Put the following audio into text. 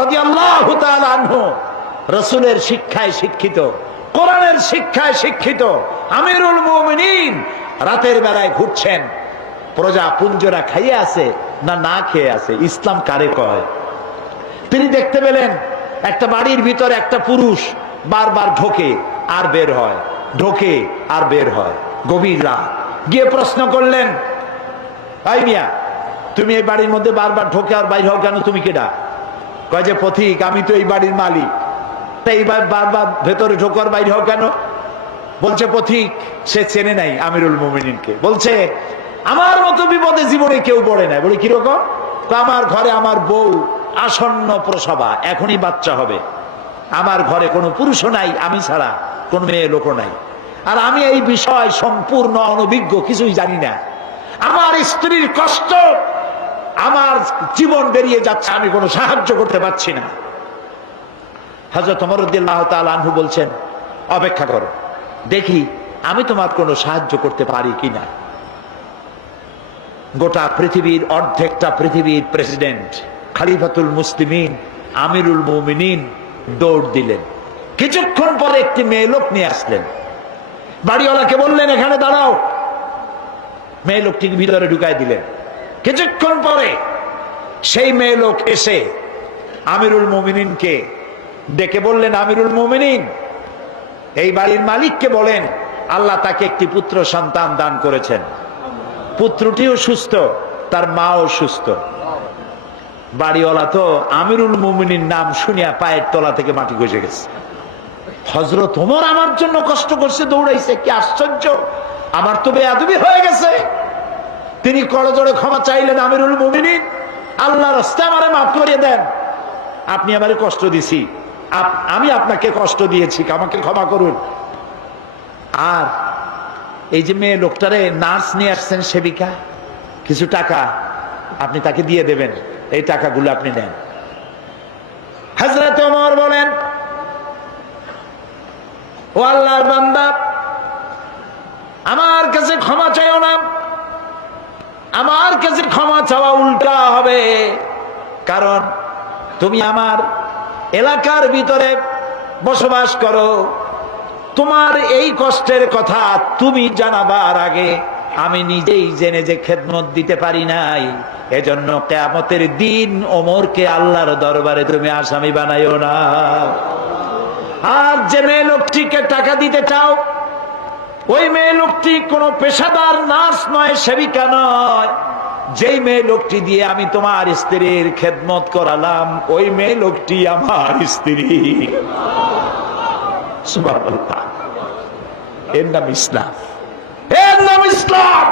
রাদিয়াল্লাহু তাআলা আনহু রাসূলের শিক্ষায় শিক্ষিত, কোরআনের শিক্ষায় শিক্ষিত আমিরুল মুমিনিন রাতের বেলায় ঘুরছেন। প্রজা পুঞ্জরা খাইয়ে আছে না না খেয়ে আছে, ইসলাম কারে কয়? তিনি দেখতে পেলেন একটা বাড়ির ভিতরে একটা পুরুষ বারবার ঢোকে আর বের হয়, ঢোকে আর বের হয়। গভীর রাত, গিয়ে প্রশ্ন করলেন, ভাই মিয়া, তুমি এই বাড়ির মধ্যে বারবার ঢোকে আর বাইর হও কেন? তুমি কেডা? কয় যে পথিক, আমি তো এই বাড়ির মালিক। তাই বারবার ভেতরে ঢোকো আর বাইর হও কেন? বলছে পথিক সে চেনে নাই আমিরুল মুমিনিনকে। বলছে আমার মতো বিপদে জীবনে কেউ পড়ে নাই। বলে কিরকম? আমার ঘরে আমার বউ আসন্ন প্রসবা, এখনই বাচ্চা হবে। আমার ঘরে কোনো পুরুষও নাই, আমি ছাড়া কোনো মেয়ে লোকও নাই। আর আমি এই বিষয় সম্পূর্ণ অনভিজ্ঞ, কিছুই জানি না। আমার স্ত্রীর কষ্ট, আমার জীবন বেরিয়ে যাচ্ছে, আমি কোনো সাহায্য করতে পারছি না। হযরত ওমর রাদিয়াল্লাহু তাআলা আনহু বলছেন, অপেক্ষা করো, দেখি আমি তোমার কোনো সাহায্য করতে পারি কিনা। গোটা পৃথিবীর অর্ধেকটা পৃথিবীর প্রেসিডেন্ট, খলিফাতুল মুসলিমিন, আমিরুল মুমিনিন দৌড় দিলেন। কিছুক্ষণ পরে একটি মেয়ে লোক নিয়ে আসলেন। বাড়িওয়ালাকে বললেন, এখানে দাঁড়াও। মেয়ে লোকটিকে ভিতরে ঢুকাই দিলেন। কিছুক্ষণ পরে সেই মেয়ে লোক এসে আমিরুল মুমিনিনকে ডেকে বললেন, আমিরুল মুমিনিন, এই বাড়ির মালিককে বলেন আল্লাহ তাকে একটি পুত্র সন্তান দান করেছেন। পুত্রটিও সুস্থ, তার মাও সুস্থ। বাড়িওয়ালা তো আমিরুল মুমিনিন নাম শুনিয়া পায়ের তলা থেকে মাটি খসে গেছে। হযরত ওমর আমার জন্য কষ্ট করছে, দৌড়াইছে, কি আশ্চর্য, আমার তো বেয়াদবি হয়ে গেছে। তিনি করজোড়ে ক্ষমা চাইলেন, আমিরুল মুমিনিন, আল্লাহর রাস্তায় আমারে মাফ করে দেন, আপনি আমারে কষ্ট দিছি, আমি আপনাকে কষ্ট দিয়েছি, আমাকে ক্ষমা করুন। আর এই যে মেয়ে লোকটারে নার্স নিয়ে আসছেন, সেবিকা, কিছু টাকা আপনি তাকে দিয়ে দেবেন, এই টাকাগুলো আপনি নেন। হযরত ওমর বলেন, ও আল্লাহর বান্দা, আমার কাছে ক্ষমা চাইও না, আমার কাছে ক্ষমা চাওয়া উল্টা হবে। কারণ তুমি আমার এলাকার ভিতরে বসবাস করো, তোমার এই কষ্টের কথা তুমি জানাবার আগে আমি নিজেই জেনে যে খেদমত দিতে পারি নাই, এজন্য কিয়ামতের দিন ওমরকে আল্লাহর দরবারে তুমি আসামি বানাইও না। আর যে মেয়ে লোকটিকে টাকা দিতে চাও, ওই মেয়ে লোকটি কোনো পেশাদার নার্স নয়, সেবিকা নয়। যেই মেয়ে লোকটি দিয়ে আমি তোমার স্ত্রীর খেদমত করালাম, ওই মেয়ে লোকটি আমার স্ত্রী। সুবহানাল্লাহ। এর নাম ইসলাম, এর নাম ইসলাম।